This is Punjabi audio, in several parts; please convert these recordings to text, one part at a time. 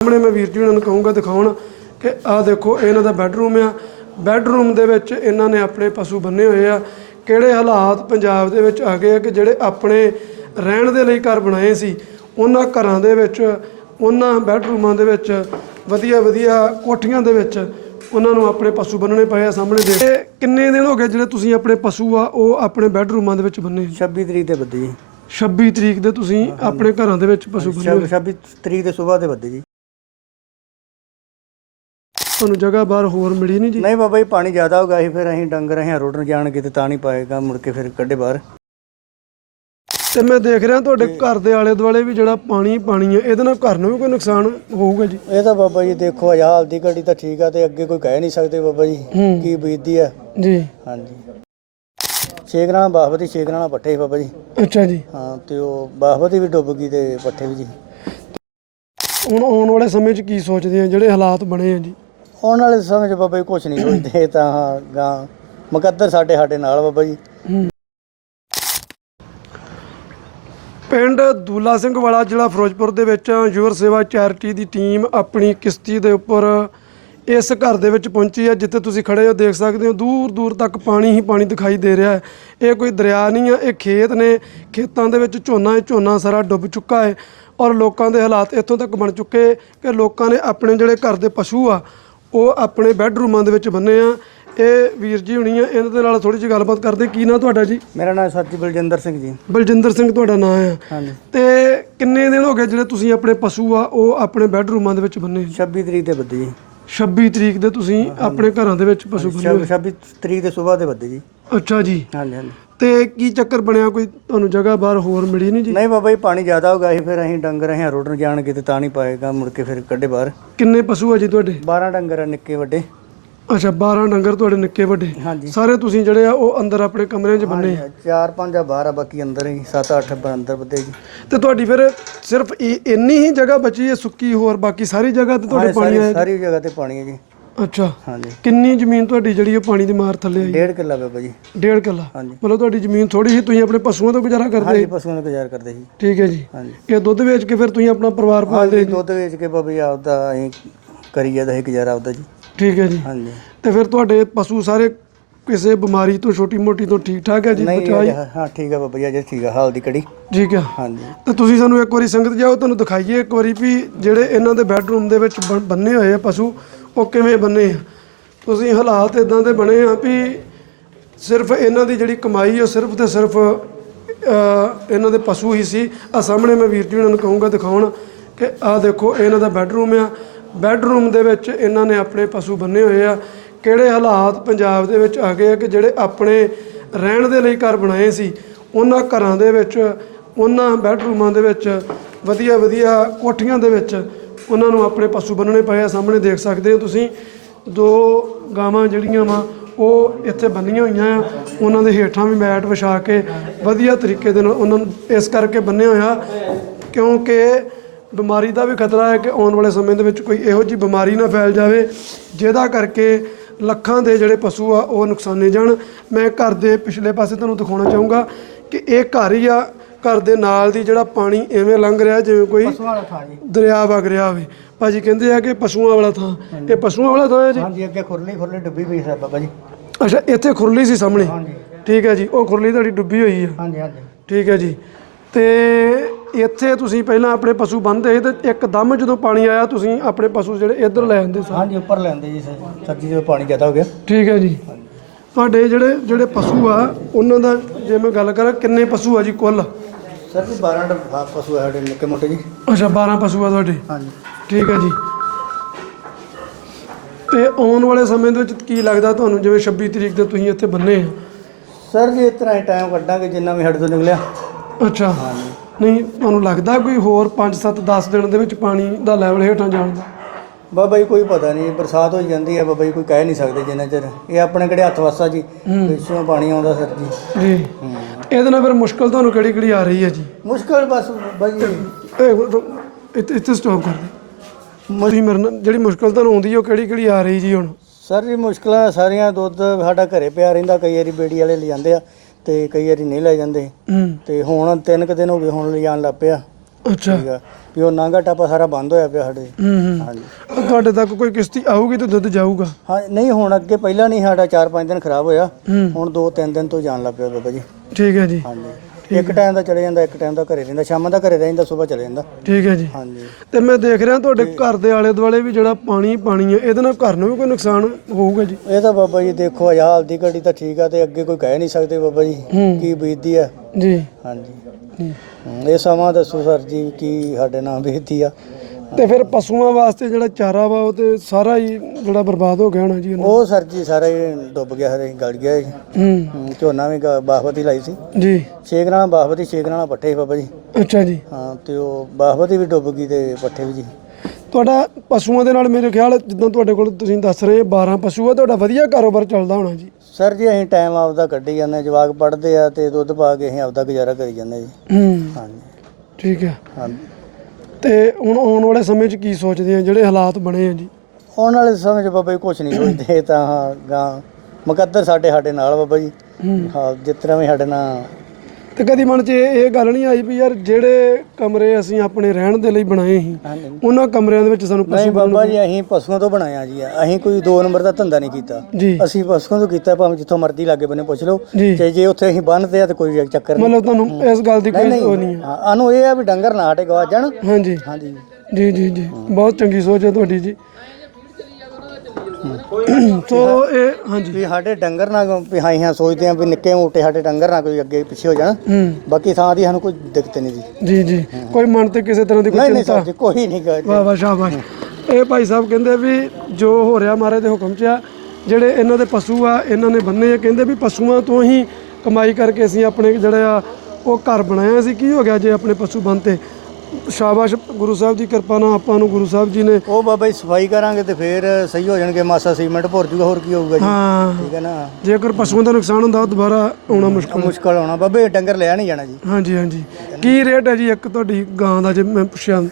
ਸਾਹਮਣੇ ਮੈਂ ਵੀਰ ਜੀ ਉਹਨਾਂ ਨੂੰ ਕਹੂੰਗਾ ਦਿਖਾਉਣ ਕਿ ਆਹ ਦੇਖੋ ਇਹ ਇਹਨਾਂ ਦਾ ਬੈੱਡਰੂਮ ਆ। ਬੈੱਡਰੂਮ ਦੇ ਵਿੱਚ ਇਹਨਾਂ ਨੇ ਆਪਣੇ ਪਸ਼ੂ ਬੰਨੇ ਹੋਏ ਆ। ਕਿਹੜੇ ਹਾਲਾਤ ਪੰਜਾਬ ਦੇ ਵਿੱਚ ਆ ਗਏ ਆ ਕਿ ਜਿਹੜੇ ਆਪਣੇ ਰਹਿਣ ਦੇ ਲਈ ਘਰ ਬਣਾਏ ਸੀ ਉਹਨਾਂ ਘਰਾਂ ਦੇ ਵਿੱਚ ਉਹਨਾਂ ਬੈੱਡਰੂਮਾਂ ਦੇ ਵਿੱਚ ਵਧੀਆ ਵਧੀਆ ਕੋਠੀਆਂ ਦੇ ਵਿੱਚ ਉਹਨਾਂ ਨੂੰ ਆਪਣੇ ਪਸ਼ੂ ਬੰਨਣੇ ਪਏ ਆ ਸਾਹਮਣੇ ਦੇ ਇਹ ਕਿੰਨੇ ਦਿਨ ਹੋ ਗਏ ਜਿਹੜੇ ਤੁਸੀਂ ਆਪਣੇ ਪਸ਼ੂ ਆ ਉਹ ਆਪਣੇ ਬੈੱਡਰੂਮਾਂ ਦੇ ਵਿੱਚ ਬੰਨੇ 26 ਤਰੀਕ ਤੇ ਬੱਦੇ ਜੀ। 26 ਤਰੀਕ ਦੇ ਤੁਸੀਂ ਆਪਣੇ ਘਰਾਂ ਦੇ ਵਿੱਚ ਪਸ਼ੂ ਬੰਨੇ ਹੋਏ। 26 ਤਰੀਕ ਦੇ ਸਵੇਰ ਦੇ ਬੱਦੇ ਜੀ। ਤੁਹਾਨੂੰ ਜਗ੍ਹਾ ਬਾਹਰ ਹੋਰ ਮਿਲੀ ਨਹੀਂ ਜੀ? ਨਹੀਂ ਬਾਬਾ ਜੀ ਪਾਣੀ ਜ਼ਿਆਦਾ ਹੋ ਗਿਆ ਸੀ ਫਿਰ ਅਸੀਂ ਡੰਗਰ ਅਸੀਂ ਰੋਡਨ ਜਾਣਗੇ ਤੇ ਤਾਂ ਨਹੀਂ ਪਾਏਗਾ ਮੁੜ ਕੇ ਫਿਰ ਕੱਢੇ ਬਾਹਰ। ਤੇ ਮੈਂ ਦੇਖ ਰਿਹਾ ਤੁਹਾਡੇ ਘਰ ਦੇ ਆਲੇ ਦੁਆਲੇ ਵੀ ਜਿਹੜਾ ਪਾਣੀ ਪਾਣੀ ਹੈ ਇਹਦੇ ਨਾਲ ਘਰ ਨੂੰ ਵੀ ਕੋਈ ਨੁਕਸਾਨ ਹੋਊਗਾ ਜੀ? ਇਹ ਤਾਂ ਬਾਬਾ ਜੀ ਦੇਖੋ ਅਜਾ ਹਲਦੀ ਘੜੀ ਤਾਂ ਠੀਕ ਆ ਤੇ ਅੱਗੇ ਕੋਈ ਕਹਿ ਨਹੀਂ ਸਕਦੇ ਬਾਬਾ ਜੀ ਹੂੰ। ਕੀ ਬੀਤਦੀ ਆ। ਜੀ। ਹਾਂਜੀ। ਨਾਲ ਬਾਸਪਤੀ ਨਾਲ ਪੱਠੇ ਸੀ ਬਾਬਾ ਜੀ। ਅੱਛਾ ਜੀ। ਹਾਂ ਤੇ ਉਹ ਬਾਸਪਤੀ ਵੀ ਡੁੱਬ ਗਈ ਤੇ ਪੱਠੇ ਵੀ ਜੀ। ਹੁਣ ਆਉਣ ਵਾਲੇ ਸਮੇਂ 'ਚ ਕੀ ਸੋਚਦੇ ਆ ਜਿਹੜੇ ਹਾਲਾਤ ਬਣੇ ਆ ਜੀ? ਆਉਣ ਵਾਲੇ ਸਮੇਂ 'ਚ ਬਾਬਾ ਜੀ ਕੁਝ ਨਹੀਂ ਸੋਚਦੇ ਇਹ ਤਾਂ ਗਾਂ। ਮੁਕੱਦਰ ਸਾਡੇ ਸਾਡੇ ਨਾਲ ਬਾਬਾ ਜੀ। ਪਿੰਡ ਦੂਲਾ ਸਿੰਘ ਵਾਲਾ ਜ਼ਿਲ੍ਹਾ ਫਿਰੋਜ਼ਪੁਰ ਦੇ ਵਿੱਚ ਯੂਰ ਸੇਵਾ ਚੈਰਿਟੀ ਦੀ ਟੀਮ ਆਪਣੀ ਕਿਸ਼ਤੀ ਦੇ ਉੱਪਰ ਇਸ ਘਰ ਦੇ ਵਿੱਚ ਪਹੁੰਚੀ ਹੈ, ਜਿੱਥੇ ਤੁਸੀਂ ਖੜੇ ਹੋ, ਦੇਖ ਸਕਦੇ ਹੋ, ਦੂਰ ਦੂਰ ਤੱਕ ਪਾਣੀ ਹੀ ਪਾਣੀ ਦਿਖਾਈ ਦੇ ਰਿਹਾ ਹੈ। ਇਹ ਕੋਈ ਦਰਿਆ ਨਹੀਂ ਹੈ, ਇਹ ਖੇਤ ਨੇ। ਖੇਤਾਂ ਦੇ ਵਿੱਚ ਝੋਨਾ ਹੈ ਝੋਨਾ ਸਾਰਾ ਡੁੱਬ ਚੁੱਕਾ ਹੈ ਔਰ ਲੋਕਾਂ ਦੇ ਹਾਲਾਤ ਇੱਥੋਂ ਤੱਕ ਬਣ ਚੁੱਕੇ ਕਿ ਲੋਕਾਂ ਨੇ ਆਪਣੇ ਜਿਹੜੇ ਘਰ ਦੇ ਪਸ਼ੂ ਆ ਉਹ ਆਪਣੇ ਬੈੱਡਰੂਮਾਂ ਦੇ ਵਿੱਚ ਬੰਨੇ ਆ। ਇਹ ਵੀਰ ਜੀ ਹੁਣੀ ਆ ਇਹਨਾਂ ਦੇ ਨਾਲ ਥੋੜੀ ਜਿਹੀ ਗੱਲਬਾਤ ਕਰਦੇ। ਕੀ ਨਾਂ ਤੁਹਾਡਾ ਜੀ? ਮੇਰਾ ਨਾਮ ਸਤਿ ਬਲਜਿੰਦਰ ਸਿੰਘ ਜੀ। ਬਲਜਿੰਦਰ ਸਿੰਘ ਤੁਹਾਡਾ ਨਾਮ ਆ। ਹਾਂਜੀ। ਤੇ ਕਿੰਨੇ ਦਿਨ ਹੋ ਗਏ ਜਿਹੜੇ ਤੁਸੀਂ ਆਪਣੇ ਪਸ਼ੂ ਆ ਉਹ ਆਪਣੇ ਬੈੱਡਰੂਮਾਂ ਦੇ ਵਿੱਚ ਬੰਨੇ? 26 ਤਰੀਕ ਤੇ ਬੱਦੇ ਜੀ। 26 ਤਰੀਕ ਦੇ ਤੁਸੀਂ ਆਪਣੇ ਘਰਾਂ ਦੇ ਵਿੱਚ ਪਸ਼ੂ ਬੰਨੇ ਹੋਏ। 26 ਤਰੀਕ ਦੇ ਸਵੇਰ ਦੇ ਬੱਦੇ ਜੀ। ਅੱਛਾ ਜੀ। ਹਾਂਜੀ ਹਾਂਜੀ। ਤੇ ਕੀ ਚੱਕਰ ਬਣਿਆ? ਕੋਈ ਤੁਹਾਨੂੰ ਜਗ੍ਹਾ ਬਾਹਰ ਹੋਰ ਮਿਲੀ ਨਹੀਂ ਜੀ? ਨਹੀਂ ਬਾਬਾ ਜੀ ਪਾਣੀ ਜ਼ਿਆਦਾ ਹੋ ਗਿਆ ਸੀ ਫਿਰ ਅਸੀਂ ਡੰਗਰ ਅਸੀਂ ਰੋਡਨ ਜਾਣਗੇ ਤੇ ਤਾਂ ਨਹੀਂ ਪਾਏਗਾ ਮੁੜ ਕੇ ਫਿਰ ਕੱਢੇ ਬਾਹਰ। ਕਿੰਨੇ ਪਸ਼ੂ ਆ ਜੀ ਤੁਹਾਡੇ? 12 ਡੰਗਰ ਆ ਨਿੱਕੇ ਵੱਡੇ। ਅੱਛਾ 12 ਡੰਗਰ ਤੁਹਾਡੇ ਨਿੱਕੇ ਵੱਡੇ। ਹਾਂਜੀ। ਸਾਰੇ ਤੁਸੀਂ ਜਿਹੜੇ ਆ ਉਹ ਅੰਦਰ ਆਪਣੇ ਕਮਰਿਆਂ 'ਚ ਬੰਨੇ? ਆ। ਚਾਰ ਪੰਜ ਆ ਬਾਹਰ ਆ ਬਾਕੀ ਅੰਦਰ ਹੀ 7 8 ਅੰਦਰ ਬੱਦੇ ਜੀ। ਤੇ ਤੁਹਾਡੀ ਫਿਰ ਸਿਰਫ ਇੰਨੀ ਹੀ ਜਗ੍ਹਾ ਬਚੀ ਹੈ ਸੁੱਕੀ ਹੋਰ ਬਾਕੀ ਸਾਰੀ ਜਗ੍ਹਾ ਤੇ ਤੁਹਾਡੇ ਪਾਣੀ ਸਾਰੀ ਆਇਆ ਸਾਰੀ ਜਗ੍ਹਾ ਤੇ ਪਾਣੀ ਹੈ ਜੀ। ਅੱਛਾ। ਹਾਂਜੀ। ਕਿੰਨੀ ਜ਼ਮੀਨ ਤੁਹਾਡੀ ਜਿਹੜੀ ਉਹ ਪਾਣੀ ਦੀ ਮਾਰ ਥੱਲੇ ਆਈ? ਡੇਢ ਕਿੱਲਾ ਬਾਬਾ ਜੀ। ਡੇਢ ਕਿੱਲਾ? ਹਾਂਜੀ। ਮਤਲਬ ਤੁਹਾਡੀ ਜ਼ਮੀਨ ਥੋੜੀ ਸੀ ਤੁਸੀਂ ਆਪਣੇ ਪਸ਼ੂਆਂ ਤੋਂ ਗੁਜ਼ਾਰਾ ਕਰਦੇ ਹਾਂਜੀ ਪਸ਼ੂਆਂ ਦਾ ਗੁਜ਼ਾਰ ਕਰਦੇ ਸੀ। ਠੀਕ ਹੈ ਜੀ। ਹਾਂਜੀ। ਇਹ ਦੁੱਧ ਵੇਚ ਕੇ ਫਿਰ ਤੁਸੀਂ ਆਪਣਾ ਪਰਿਵਾਰ ਪਾਲਦੇ ਹਾਂਜੀ ਦੁੱਧ ਵੇਚ ਕੇ ਬਾਬਾ ਜੀ ਆਪਦਾ ਅਸੀਂ ਕਰੀ ਜਾਂਦਾ ਸੀ ਗੁਜ਼ਾਰਾ ਆਪਦਾ ਜੀ। ਠੀਕ ਹੈ ਜੀ। ਹਾਂਜੀ। ਤੇ ਫਿਰ ਤੁਹਾਡੇ ਪਸ਼ੂ ਸਾਰੇ ਕਿਸੇ ਬਿਮਾਰੀ ਤੋਂ ਛੋਟੀ ਮੋਟੀ ਤੋਂ ਠੀਕ ਠਾਕ ਹੈ ਜੀ? ਨਹੀਂ ਬਚਾਈ ਅਜੇ- ਹਾਂ ਠੀਕ ਆ ਬਾਬਾ ਜੀ ਅਜੇ ਠੀਕ ਆ ਹਾਲ ਦੀ ਕੜੀ ਠੀਕ ਹੈ ਹਾਂਜੀ। ਤੇ ਤੁਸੀਂ ਸਾਨੂੰ ਇੱਕ ਵਾਰੀ ਸੰਗਤ ਜਾਓ ਤੁਹਾਨੂੰ ਦਿਖਾਈਏ ਇੱਕ ਵਾਰੀ ਵੀ ਜਿਹੜੇ ਇਹਨਾਂ ਦੇ ਬੈੱਡਰੂਮ ਦੇ ਵਿੱਚ ਬੰਨੇ ਹੋਏ ਆ ਪਸ਼ੂ ਉਹ ਕਿਵੇਂ ਬੰਨੇ ਆ? ਤੁਸੀਂ ਹਾਲਾਤ ਇਦਾਂ ਦੇ ਬਣੇ ਆ ਵੀ ਸਿਰਫ ਇਹਨਾਂ ਦੀ ਜਿਹੜੀ ਕਮਾਈ ਉਹ ਸਿਰਫ ਤੇ ਸਿਰਫ ਇਹਨਾਂ ਦੇ ਪਸ਼ੂ ਹੀ ਸੀ। ਆ ਸਾਹਮਣੇ ਮੈਂ ਵੀਰ ਜੀ ਉਹਨਾਂ ਨੂੰ ਕਹੂੰਗਾ, ਦਿਖਾਉਣ ਕਿ ਆਹ ਦੇਖੋ, ਇਹਨਾਂ ਦਾ ਬੈੱਡਰੂਮ ਆ। ਬੈੱਡਰੂਮ ਦੇ ਵਿੱਚ ਇਹਨਾਂ ਨੇ ਆਪਣੇ ਪਸ਼ੂ ਬੰਨੇ ਹੋਏ ਆ। ਕਿਹੜੇ ਹਾਲਾਤ ਪੰਜਾਬ ਦੇ ਵਿੱਚ ਆ ਗਏ ਆ ਕਿ ਜਿਹੜੇ ਆਪਣੇ ਰਹਿਣ ਦੇ ਲਈ ਘਰ ਬਣਾਏ ਸੀ, ਉਹਨਾਂ ਘਰਾਂ ਦੇ ਵਿੱਚ, ਉਹਨਾਂ ਬੈੱਡਰੂਮਾਂ ਦੇ ਵਿੱਚ ਵਧੀਆ ਵਧੀਆ ਕੋਠੀਆਂ ਦੇ ਵਿੱਚ ਉਹਨਾਂ ਨੂੰ ਆਪਣੇ ਪਸ਼ੂ ਬੰਨਣੇ ਪਏ ਆ, ਸਾਹਮਣੇ ਦੇਖ ਸਕਦੇ ਹੋ ਤੁਸੀਂ। ਦੋ ਗਾਵਾਂ ਜਿਹੜੀਆਂ ਵਾ, ਉਹ ਇੱਥੇ ਬੰਨੀਆਂ ਹੋਈਆਂ ਆ। ਉਹਨਾਂ ਦੇ ਹੇਠਾਂ ਵੀ ਮੈਟ ਵਿਛਾ ਕੇ ਵਧੀਆ ਤਰੀਕੇ ਦੇ ਨਾਲ ਉਹਨਾਂ ਨੂੰ ਇਸ ਕਰਕੇ ਬੰਨਿਆ ਹੋਇਆ, ਕਿਉਂਕਿ ਬਿਮਾਰੀ ਦਾ ਵੀ ਖਤਰਾ ਹੈ ਕਿ ਆਉਣ ਵਾਲੇ ਸਮੇਂ ਦੇ ਵਿੱਚ ਕੋਈ ਇਹੋ ਜਿਹੀ ਬਿਮਾਰੀ ਨਾ ਫੈਲ ਜਾਵੇ, ਜਿਹਦਾ ਕਰਕੇ ਲੱਖਾਂ ਦੇ ਜਿਹੜੇ ਪਸ਼ੂ ਆ, ਉਹ ਨੁਕਸਾਨੇ ਜਾਣ। ਮੈਂ ਘਰ ਦੇ ਪਿਛਲੇ ਪਾਸੇ ਤੁਹਾਨੂੰ ਦਿਖਾਉਣਾ ਚਾਹੂੰਗਾ ਕਿ ਇਹ ਘਰ ਹੀ ਆ ਘਰ ਦੇ ਨਾਲ ਦੀ ਜਿਹੜਾ ਪਾਣੀ ਐਵੇਂ ਲੰਘ ਰਿਹਾ ਜਿਵੇਂ ਕੋਈ ਵਾਲਾ ਥਾਂ ਜੀ। ਦਰਿਆ ਵਗ ਰਿਹਾ ਹੋਵੇ। ਭਾਜੀ ਕਹਿੰਦੇ ਆ ਕਿ ਪਸ਼ੂਆਂ ਵਾਲਾ ਥਾਂ। ਇਹ ਪਸ਼ੂਆਂ ਵਾਲਾ ਥਾਂ ਹੈ ਜੀ? ਹਾਂਜੀ ਅੱਗੇ ਖੁਰਲੀ ਖੁਰਲੀ ਡੁੱਬੀ ਪਈ ਸੀ ਬਾਬਾ ਜੀ। ਅੱਛਾ ਇੱਥੇ ਖੁਰਲੀ ਸੀ ਸਾਹਮਣੇ? ਹਾਂਜੀ। ਠੀਕ ਹੈ ਜੀ ਉਹ ਖੁਰਲੀ ਤੁਹਾਡੀ ਡੁੱਬੀ ਹੋਈ ਆ। ਹਾਂਜੀ ਹਾਂਜੀ। ਠੀਕ ਹੈ ਜੀ। ਤੇ ਇੱਥੇ ਤੁਸੀਂ ਪਹਿਲਾਂ ਆਪਣੇ ਪਸ਼ੂ ਬੰਨ੍ਹਦੇ ਸੀ ਤੇ ਇੱਕਦਮ ਜਦੋਂ ਪਾਣੀ ਆਇਆ ਤੁਸੀਂ ਆਪਣੇ ਪਸ਼ੂ ਜਿਹੜੇ ਇੱਧਰ ਲੈ ਆਂਦੇ ਸਨ ਹਾਂਜੀ ਉੱਪਰ ਲੈਂਦੇ ਜੀ ਸਰ। ਜਦੋਂ ਪਾਣੀ ਜ਼ਿਆਦਾ ਹੋ ਗਿਆ। ਠੀਕ ਹੈ ਜੀ। ਤੁਹਾਡੇ ਜਿਹੜੇ ਜਿਹੜੇ ਪਸ਼ੂ ਆ ਉਹਨਾਂ ਦਾ ਜੇ ਮੈਂ ਗੱਲ ਕਰਾਂ ਕਿੰਨੇ ਪਸ਼ੂ ਆ ਜੀ ਕੁੱਲ? ਸਰ ਜੀ 12 ਡ- ਹਾਂ, ਪਸ਼ੂ ਹੈ ਸਾਡੇ ਨਿੱਕੇ ਮੋਟੇ ਜੀ। ਅੱਛਾ 12 ਪਸ਼ੂ ਆ ਤੁਹਾਡੇ? ਹਾਂਜੀ। ਠੀਕ ਹੈ ਜੀ। ਤੇ ਆਉਣ ਵਾਲੇ ਸਮੇਂ ਦੇ ਵਿੱਚ ਕੀ ਲੱਗਦਾ ਤੁਹਾਨੂੰ ਜਿਵੇਂ 26 ਤਰੀਕ ਦੇ ਤੁਸੀਂ ਇੱਥੇ ਬੰਨੇ ਆ? ਸਰ ਜੀ ਇਸ ਤਰ੍ਹਾਂ ਹੀ ਟਾਈਮ ਕੱਢਾਂਗੇ ਜਿੰਨਾ ਵੀ ਸਾਡੇ ਤੋਂ ਨਿਕਲਿਆ। ਅੱਛਾ। ਨਹੀਂ ਤੁਹਾਨੂੰ ਲੱਗਦਾ ਕੋਈ ਹੋਰ 5 7 10 ਦਿਨ ਦੇ ਵਿੱਚ ਪਾਣੀ ਦਾ ਲੈਵਲ ਹੇਠਾਂ ਜਾਣ ਦਾ? ਬਾਬਾ ਜੀ ਕੋਈ ਪਤਾ ਨਹੀਂ ਬਰਸਾਤ ਹੋ ਜਾਂਦੀ ਹੈ ਬਾਬਾ ਜੀ ਕੋਈ ਕਹਿ ਨਹੀਂ ਸਕਦੇ ਜਿੰਨਾ ਚਿਰ। ਇਹ ਆਪਣੇ ਕਿਹੜੇ ਹੱਥ ਵਸਾ ਜੀ ਪਿੱਛੋਂ ਪਾਣੀ ਆਉਂਦਾ ਸਰ ਜੀ। ਜੀ। ਇਹਦੇ ਨਾਲ ਫਿਰ ਮੁਸ਼ਕਲ ਤੁਹਾਨੂੰ ਕਿਹੜੀ ਕਿਹੜੀ ਆ ਰਹੀ ਹੈ ਜੀ? ਮੁਸ਼ਕਲ ਬਸ ਰੁ- ਇੱਥੇ ਇੱਥੇ ਸਟਾਪ ਕਰ ਦੇ। ਤੁਸੀਂ ਮੇਰੇ ਨਾਲ ਜਿਹੜੀ ਮੁਸ਼ਕਲ ਤੁਹਾਨੂੰ ਆਉਂਦੀ ਹੈ ਉਹ ਕਿਹੜੀ ਕਿਹੜੀ ਆ ਰਹੀ ਜੀ ਹੁਣ? ਸਰ ਜੀ ਮੁਸ਼ਕਲਾਂ ਸਾਰੀਆਂ ਦੁੱਧ ਸਾਡਾ ਘਰੇ ਪਿਆ ਰਹਿੰਦਾ ਕਈ ਵਾਰੀ ਬੇੜੀ ਵਾਲੇ ਲੈ ਜਾਂਦੇ ਆ ਤੇ ਕਈ ਵਾਰੀ ਨਹੀਂ ਲੈ ਜਾਂਦੇ। ਤੇ ਹੁਣ ਤਿੰਨ ਕੁ ਦਿਨ ਹੋ ਗਏ ਹੁਣ ਲਿਜਾਣ ਲੱਗ ਪਿਆ। ਅੱਛਾ। ਠੀਕ ਆ। ਵੀ ਉਹ ਨਾਂਗਾ ਟਾਪਾ ਸਾਰਾ ਬੰਦ ਹੋਇਆ ਪਿਆ ਸਾਡੇ। ਹੂੰ ਹਾਂਜੀ। ਤੁਹਾਡੇ ਤੱਕ ਕੋਈ ਕਿਸ਼ਤੀ ਆਊਗੀ ਤਾਂ ਦੁੱਧ ਜਾਊਗਾ? ਹਾਂ ਨਹੀਂ ਹੁਣ ਅੱਗੇ ਪਹਿਲਾਂ ਨਹੀਂ ਸਾਡਾ 4-5 ਦਿਨ ਖਰਾਬ ਹੋਇਆ। ਹੂੰ। ਹੁਣ 2-3 ਦਿਨ ਤੋਂ ਜਾਣ ਲੱਗ ਪਿਆ ਬਾਬਾ ਜੀ। ਠੀਕ ਹੈ ਜੀ। ਹਾਂਜੀ। ਇੱਕ ਟਾਈਮ ਦਾ ਚਲੇ ਜਾਂਦਾ ਇੱਕ ਟਾਈਮ ਦਾ ਘਰੇ ਰਹਿੰਦਾ ਸ਼ਾਮਾਂ ਦਾ ਘਰੇ ਰਹਿੰਦਾ ਸਵੇਰ ਚਲੇ ਜਾਂਦਾ। ਠੀਕ ਹੈ ਜੀ। ਹਾਂਜੀ। ਤੇ ਮੈਂ ਦੇਖ ਰਿਹਾ ਤੁਹਾਡੇ ਘਰ ਦੇ ਆਲੇ ਦੁਆਲੇ ਵੀ ਜਿਹੜਾ ਪਾਣੀ ਪਾਣੀ ਹੈ ਇਹਦੇ ਨਾਲ ਘਰ ਨੂੰ ਵੀ ਕੋਈ ਨੁਕਸਾਨ ਹੋਊਗਾ ਜੀ? ਇਹ ਤਾਂ ਬਾਬਾ ਜੀ ਦੇਖੋ ਅਜਾ ਹਾਲ ਦੀ ਘੜੀ ਤਾਂ ਠੀਕ ਆ ਤੇ ਅੱਗੇ ਕੋਈ ਕਹਿ ਨਹੀਂ ਸਕਦੇ ਬਾਬਾ ਜੀ ਕੀ ਬੀਤਦੀ ਆ। ਜੀ। ਹਾਂਜੀ। ਇਹ ਸਮਾਂ ਦੱਸੋ ਸਰ ਜੀ ਕੀ ਸਾਡੇ ਨਾਲ ਬੀਤਦੀ ਆ? ਤੇ ਫਿਰ ਪਸ਼ੂਆਂ ਵਾਸਤੇ ਜਿਹੜਾ ਚਾਰਾ ਵਾ ਉਹ ਤੇ ਸਾਰਾ ਹੀ ਜਿਹੜਾ ਬਰਬਾਦ ਹੋ ਗਿਆ ਹੋਣਾ ਜੀ ਉਹ ਸਰ ਜੀ ਸਾਰਾ ਹੀ ਡੁੱਬ ਗਿਆ ਹਰੇ ਗਲ ਗਿਆ ਜੀ। ਹੂੰ। ਹਮ, ਝੋਨਾ ਵੀ ਗ- ਬਾਸਮਤੀ ਲਾਈ ਸੀ। ਜੀ। ਛੇ ਕਨਾਲਾਂ ਬਾਸਮਤੀ ਛੇ ਕਨਾਲਾਂ ਪੱਠੇ ਸੀ ਬਾਬਾ ਜੀ। ਅੱਛਾ ਜੀ। ਹਾਂ ਤੇ ਉਹ ਬਾਸਮਤੀ ਵੀ ਡੁੱਬ ਗਈ ਤੇ ਪੱਠੇ ਵੀ ਜੀ। ਤੁਹਾਡਾ ਪਸ਼ੂਆਂ ਦੇ ਨਾਲ ਮੇਰੇ ਖਿਆਲ ਜਿੱਦਾਂ ਤੁਹਾਡੇ ਕੋਲ ਤੁਸੀਂ ਦੱਸ ਰਹੇ 12 ਪਸ਼ੂ ਆ ਤੁਹਾਡਾ ਵਧੀਆ ਕਾਰੋਬਾਰ ਚੱਲਦਾ ਹੋਣਾ ਜੀ। ਸਰ ਜੀ ਅਸੀਂ ਟਾਈਮ ਆਪਦਾ ਕੱਢੀ ਜਾਂਦੇ ਹਾਂ, ਜਵਾਕ ਪੜਦੇ ਆ ਤੇ ਦੁੱਧ ਪਾ ਕੇ ਅਸੀਂ ਆਪਦਾ ਗੁਜ਼ਾਰਾ ਕਰੀ ਜਾਂਦੇ ਹਾਂ ਜੀ। ਹੂੰ। ਹਾਂਜੀ। ਠੀਕ ਹੈ। ਹਾਂਜੀ। ਤੇ ਹੁਣ ਆਉਣ ਵਾਲੇ ਸਮੇਂ 'ਚ ਕੀ ਸੋਚਦੇ ਆ? ਜਿਹੜੇ ਹਾਲਾਤ ਬਣੇ ਆ ਜੀ। ਆਉਣ ਵਾਲੇ ਸਮੇਂ 'ਚ ਬਾਬਾ ਜੀ ਕੁਝ ਨਹੀਂ ਸੋਚਦੇ। ਇਹ ਤਾਂ ਗਾਂ। ਮੁਕੱਦਰ ਸਾਡੇ ਸਾਡੇ ਨਾਲ ਬਾਬਾ ਜੀ। ਹੂੰ। ਹਾਂ ਜਿਸ ਤਰ੍ਹਾਂ ਵੀ ਸਾਡੇ ਨਾਲ ਤੇ ਕਦੀ ਮਨ 'ਚ ਇਹ ਇਹ ਗੱਲ ਨਹੀਂ ਆਈ ਵੀ ਯਾਰ ਜਿਹੜੇ ਕਮਰੇ ਅਸੀਂ ਆਪਣੇ ਰਹਿਣ ਦੇ ਲਈ ਬਣਾਏ ਸੀ ਹਾਂਜੀ। ਉਹਨਾਂ ਕਮਰਿਆਂ ਦੇ ਵਿੱਚ ਸਾਨੂੰ ਨਹੀਂ ਪਸ਼ੂ ਬਾਬਾ ਜੀ ਅਸੀਂ ਪਸ਼ੂਆਂ ਤੋਂ ਬਣਾਇਆ ਜੀ ਅਸੀਂ ਕੋਈ ਦੋ ਨੰਬਰ ਦਾ ਧੰਦਾ ਨਹੀਂ ਕੀਤਾ। ਜੀ। ਅਸੀਂ ਪਸ਼ੂਆਂ ਤੋਂ ਕੀਤਾ ਭਾਵੇਂ ਜਿੱਥੋਂ ਮਰਜ਼ੀ ਲਾਗੇ ਬੰਨੇ ਪੁੱਛ ਲਓ। ਜੀ। ਤੇ ਜੇ ਉੱਥੇ ਅਸੀਂ ਬੰਨਦੇ ਆ ਤੇ ਕੋਈ ਚੱਕਰ ਨਹੀਂ। ਮਤਲਬ ਤੁਹਾਨੂੰ ਇਸ ਗੱਲ ਦੀ ਕੋਈ ਉਹ ਨਹੀਂ ਹੈ ਹਾਂ ਇਹ ਆ ਵੀ ਡੰਗਰ ਨਾ ਹਟੇ ਗਵਾ ਜਾਣ ਹਾਂਜੀ। ਹਾਂਜੀ। ਜੀ ਜੀ ਜੀ। ਬਹੁਤ ਚੰਗੀ ਸੋਚ ਹੈ ਤੁਹਾਡੀ ਜੀ। ਸੋ ਇਹ ਹਾਂਜੀ। ਵੀ ਸਾਡੇ ਡੰਗਰ ਨਾ ਵੀ ਹਾਂ ਹਾਂ ਸੋਚਦੇ ਆ ਵੀ ਨਿੱਕੇ ਮੋਟੇ ਸਾਡੇ ਡੰਗਰ ਨਾ ਕੋਈ ਅੱਗੇ ਪਿੱਛੇ ਹੋ ਜਾਣ। ਹੂੰ। ਬਾਕੀ ਥਾਂ ਦੀ ਸਾਨੂੰ ਕੋਈ ਦਿੱਕਤ ਨਹੀਂ ਜੀ। ਜੀ ਜੀ। ਕੋਈ ਮਨ ਤੇ ਕਿਸੇ ਤਰ੍ਹਾਂ ਦੀ ਕੋਈ ਨਹੀਂ ਨਹੀਂ ਚਿੰਤਾ? ਸਰ ਜੀ ਕੋਈ ਨਹੀਂ ਗਾ। ਵਾਹ ਵਾਹ ਸ਼ਾਬਾਸ਼। ਇਹ ਭਾਈ ਸਾਹਿਬ ਕਹਿੰਦੇ ਵੀ ਜੋ ਹੋ ਰਿਹਾ ਮਹਾਰਾਜ ਦੇ ਹੁਕਮ 'ਚ ਆ ਜਿਹੜੇ ਇਹਨਾਂ ਦੇ ਪਸ਼ੂ ਆ ਇਹਨਾਂ ਨੇ ਬੰਨੇ ਆ ਕਹਿੰਦੇ ਵੀ ਪਸ਼ੂਆਂ ਤੋਂ ਹੀ ਕਮਾਈ ਕਰਕੇ ਅਸੀਂ ਆਪਣੇ ਜਿਹੜੇ ਆ ਉਹ ਘਰ ਬਣਾਇਆ ਸੀ। ਕੀ ਹੋ ਗਿਆ ਜੇ ਆਪਣੇ ਪਸ਼ੂ ਬੰਨਤੇ? ਸ਼ਾਬਾਸ਼ ਗੁਰੂ ਸਾਹਿਬ ਦੀ ਕਿਰਪਾ ਨਾਲ ਆਪਾਂ ਨੂੰ ਗੁਰੂ ਸਾਹਿਬ ਜੀ ਨੇ। ਉਹ ਬਾਬਾ ਜੀ ਸਫ਼ਾਈ ਕਰਾਂਗੇ ਤੇ ਫੇਰ ਸਹੀ ਹੋ ਜਾਣਗੇ ਮਾਸਾ ਸੀਮੈਂਟ ਭਰ ਜੂਗਾ ਹੋਰ ਕੀ ਹੋਊਗਾ ਜੀ। ਹਾਂ। ਠੀਕ ਹੈ ਨਾ? ਜੇਕਰ ਪਸ਼ੂਆਂ ਦਾ ਨੁਕਸਾਨ ਹੁੰਦਾ ਦੁਬਾਰਾ ਆਉਣਾ ਮੁਸ਼ਕਲ ਮੁਸ਼ਕਲ ਹੋਣਾ ਬਾਬੇ ਡੰਗਰ ਲਿਆ ਨਹੀਂ ਜਾਣਾ ਜੀ। ਹਾਂਜੀ ਹਾਂਜੀ। ਕੀ ਰੇਟ ਹੈ ਜੀ ਇੱਕ ਤੁਹਾਡੀ ਗਾਂ ਦਾ ਜੇ ਮੈਂ ਪੁੱਛਿਆ?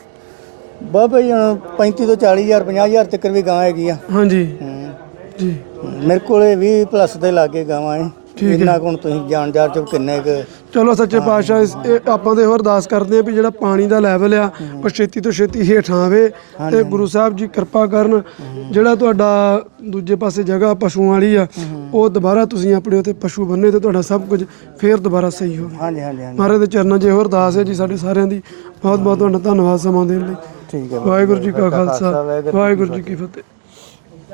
ਬਾਬਾ ਜੀ ਹੁਣ 35 ਤੋਂ 40000 50000 ਤੱਕ ਵੀ ਗਾਂ ਹੈਗੀ ਆ। ਹਾਂਜੀ। ਜੀ। ਮੇਰੇ ਕੋਲੇ 20 ਪਲੱਸ ਦੇ ਲਾਗੇ ਗਾਵਾਂ ਹੈ ਇੰਨਾ ਕੁ ਹੁਣ ਤੁਸੀਂ ਜਾਣ ਜਾਣ ਚ ਕਿੰਨੇ ਕੁ ਚਲੋ ਸੱਚੇ ਪਾਤਸ਼ਾਹ ਇਸ- ਇਹ ਆਪਾਂ ਦੇ ਹੋਰ ਅਰਦਾਸ ਕਰਦੇ ਆ ਵੀ ਜਿਹੜਾ ਪਾਣੀ ਦਾ ਲੈਵਲ ਆ ਉਹ ਛੇਤੀ ਤੋਂ ਛੇਤੀ ਹੇਠਾਂ ਆਵੇ ਤੇ ਗੁਰੂ ਸਾਹਿਬ ਜੀ ਕਿਰਪਾ ਕਰਨ। ਜਿਹੜਾ ਤੁਹਾਡਾ ਦੂਜੇ ਪਾਸੇ ਜਗ੍ਹਾ ਪਸ਼ੂਆਂ ਵਾਲੀ ਆ ਉਹ ਦੁਬਾਰਾ ਤੁਸੀਂ ਆਪਣੇ ਉੱਤੇ ਪਸ਼ੂ ਬੰਨੇ ਤੇ ਤੁਹਾਡਾ ਸਭ ਕੁਝ ਫੇਰ ਦੁਬਾਰਾ ਸਹੀ ਹੋਵੇ। ਹਾਂਜੀ ਹਾਂਜੀ ਹਾਂਜੀ। ਮਹਾਰਾਜ ਦੇ ਚਰਨਾਂ 'ਚ ਇਹੋ ਅਰਦਾਸ ਹੈ ਜੀ ਸਾਡੇ ਸਾਰਿਆਂ ਦੀ। ਬਹੁਤ ਬਹੁਤ ਤੁਹਾਡਾ ਧੰਨਵਾਦ ਸਮਾਂ ਦੇਣ ਲਈ। ਠੀਕ ਹੈ। ਵਾਹਿਗੁਰੂ ਜੀ ਕਾ ਖਾਲਸਾ ਵਾਹਿਗੁਰੂ ਜੀ ਕੀ ਫਤਿਹ।